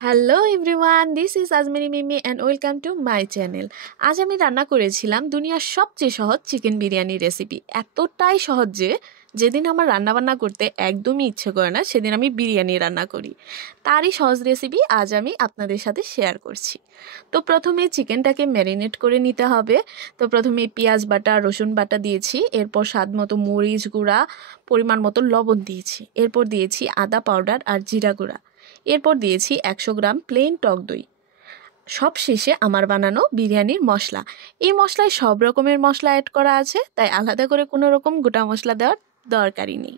Hello everyone, this is Ajmeri Mimi and welcome to my channel. আজ আমি রান্না করেছিলাম দুনিয়ার সবচেয়ে সহজ চিকেন বিরিয়ানি রেসিপি। এতটাই সহজ যে যেদিন আমার রান্নাবান্না করতে একদমই ইচ্ছে করে না সেদিন আমি বিরিয়ানি রান্না করি। তারই সহজ রেসিপি আজ আমি আপনাদের সাথে শেয়ার করছি। তো প্রথমে চিকেনটাকে ম্যারিনেট করে নিতে হবে। তো প্রথমে পেঁয়াজ বাটা, রসুন বাটা দিয়েছি, এরপর স্বাদ মতো মরিচ গুঁড়া, পরিমাণ মতো লবণ দিয়েছি, এরপর দিয়েছি আদা পাউডার আর জিরা গুঁড়া, এরপর দিয়েছি 100 গ্রাম প্লেন টক দই। সব শেষে আমার বানানো বিরিয়ানির মশলা। এই মশলায় সব রকমের মশলা অ্যাড করা আছে, তাই আলাদা করে কোনো রকম গোটা মশলা দেওয়ার দরকারই নেই।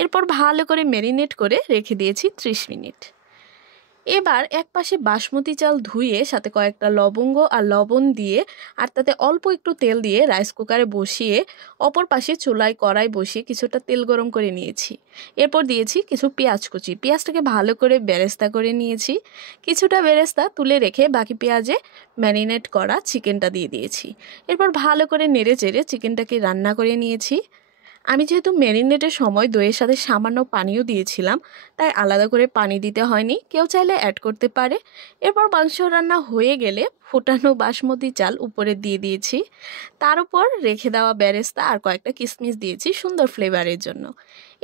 এরপর ভালো করে ম্যারিনেট করে রেখে দিয়েছি 30 মিনিট। এবার এক পাশে বাসমতি চাল ধুয়ে সাথে কয়েকটা লবঙ্গ আর লবণ দিয়ে আর তাতে অল্প একটু তেল দিয়ে রাইস কুকারে বসিয়ে অপর পাশে চুলায় কড়াই বসিয়ে কিছুটা তেল গরম করে নিয়েছি। এরপর দিয়েছি কিছু পেঁয়াজ কুচি, পেঁয়াজটাকে ভালো করে বেরেস্তা করে নিয়েছি। কিছুটা বেরেস্তা তুলে রেখে বাকি পেঁয়াজে ম্যারিনেট করা চিকেনটা দিয়ে দিয়েছি। এরপর ভালো করে নেড়ে চেড়ে চিকেনটাকে রান্না করে নিয়েছি। আমি যেহেতু ম্যারিনেটের সময় দইয়ের সাথে সামান্য পানিও দিয়েছিলাম, তাই আলাদা করে পানি দিতে হয়নি, কেউ চাইলে অ্যাড করতে পারে। এরপর মাংস রান্না হয়ে গেলে ফুটানো বাসমতি চাল উপরে দিয়ে দিয়েছি, তার উপর রেখে দেওয়া বেরেস্তা আর কয়েকটা কিশমিশ দিয়েছি সুন্দর ফ্লেভারের জন্য।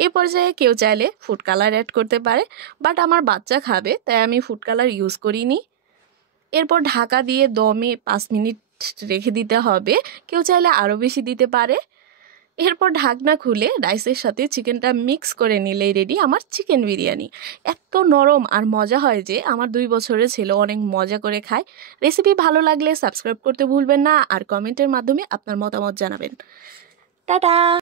এ পর্যায়ে কেউ চাইলে ফুড কালার অ্যাড করতে পারে, বাট আমার বাচ্চা খাবে তাই আমি ফুড কালার ইউজ করিনি। এরপর ঢাকা দিয়ে দমে 5 মিনিট রেখে দিতে হবে, কেউ চাইলে আরও বেশি দিতে পারে। এরপর ঢাকনা খুলে রাইসের সাথে চিকেনটা মিক্স করে নিলেই রেডি আমার চিকেন বিরিয়ানি। এত নরম আর মজা হয় যে আমার 2 বছরের ছেলে অনেক মজা করে খায়। রেসিপি ভালো লাগলে সাবস্ক্রাইব করতে ভুলবেন না আর কমেন্টের মাধ্যমে আপনার মতামত জানাবেন। টাটা।